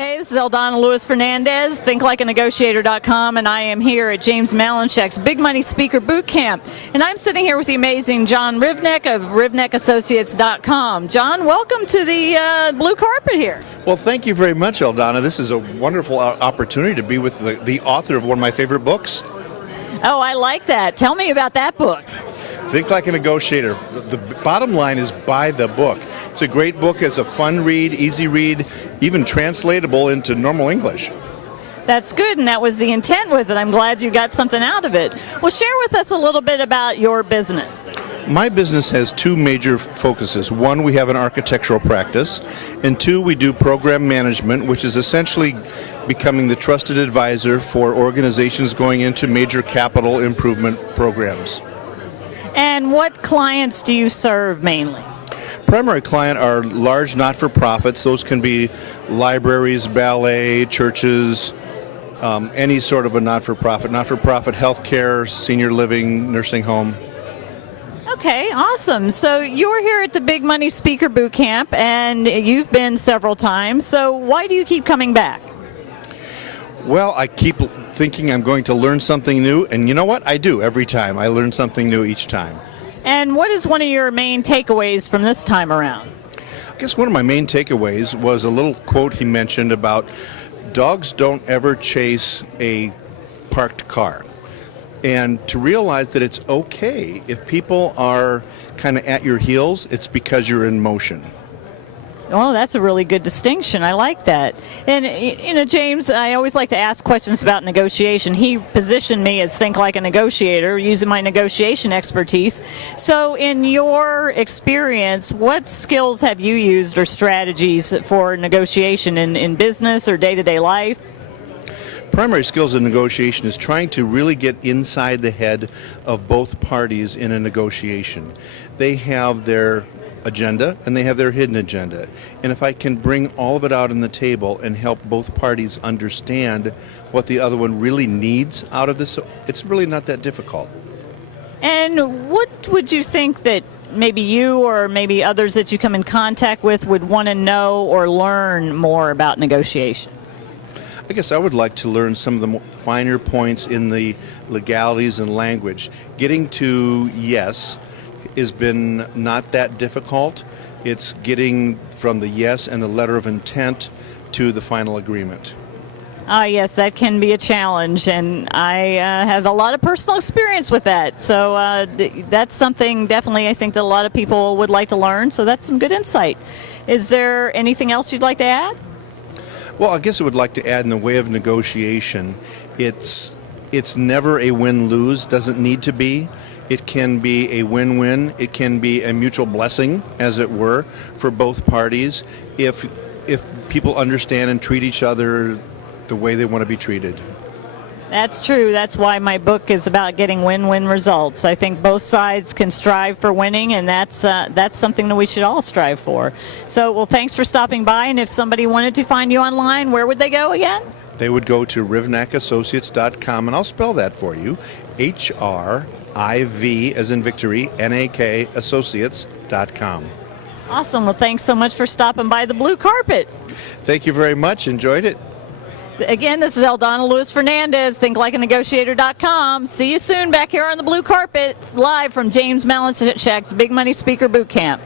Hey, this is Eldana Lewis Fernandez, thinklikeanegotiator.com, and I am here at James Malinchak's Big Money Speaker Boot Camp. And I'm sitting here with the amazing John Rivnick of RivnickAssociates.com. John, welcome to the blue carpet here. Well, thank you very much, Eldana. This is a wonderful opportunity to be with the author of one of my favorite books. Oh, I like that. Tell me about that book. Think Like a Negotiator. The bottom line is buy the book. It's a great book. It's a fun read, easy read, even translatable into normal English. That's good, and that was the intent with it. I'm glad you got something out of it. Well, share with us a little bit about your business. My business has two major focuses. One, we have an architectural practice, and two, we do program management, which is essentially becoming the trusted advisor for organizations going into major capital improvement programs. And what clients do you serve mainly? Primary client are large not-for-profits. Those can be libraries, ballet, churches, any sort of a not-for-profit healthcare, senior living, nursing home. Okay, awesome. So you're here at the Big Money Speaker Boot Camp, and you've been several times. So why do you keep coming back? Well, I keep thinking I'm going to learn something new, and you know what? I do every time. I learn something new each time. And what is one of your main takeaways from this time around? I guess one of my main takeaways was a little quote he mentioned about dogs don't ever chase a parked car. And to realize that it's okay if people are kind of at your heels, it's because you're in motion. Oh, that's a really good distinction. I like that. And, you know, James, I always like to ask questions about negotiation. He positioned me as Think Like a Negotiator using my negotiation expertise. So in your experience, what skills have you used or strategies for negotiation in business or day-to-day life? Primary skills in negotiation is trying to really get inside the head of both parties in a negotiation. They have their agenda and they have their hidden agenda. And if I can bring all of it out on the table and help both parties understand what the other one really needs out of this, it's really not that difficult. And what would you think that maybe you or maybe others that you come in contact with would want to know or learn more about negotiation? I guess I would like to learn some of the more finer points in the legalities and language. Getting to yes has been not that difficult. It's getting from the yes and the letter of intent to the final agreement. Yes, that can be a challenge, and I have a lot of personal experience with that. So that's something definitely I think that a lot of people would like to learn, so that's some good insight. Is there anything else you'd like to add? Well, I guess I would like to add in the way of negotiation, it's never a win-lose, doesn't need to be. It can be a win-win. It can be a mutual blessing, as it were, for both parties if people understand and treat each other the way they want to be treated. That's true. That's why my book is about getting win-win results. I think both sides can strive for winning, and that's something that we should all strive for. So, well, thanks for stopping by, and if somebody wanted to find you online, where would they go again? They would go to RivnickAssociates.com, and I'll spell that for you, HRIV as in victory, NAK Associates.com. Awesome. Well, thanks so much for stopping by the blue carpet. Thank you very much. Enjoyed it. Again, this is Eldana Lewis Fernandez, thinklikeanegotiator.com. See you soon back here on the blue carpet, live from James Malinchak's Big Money Speaker Boot Camp.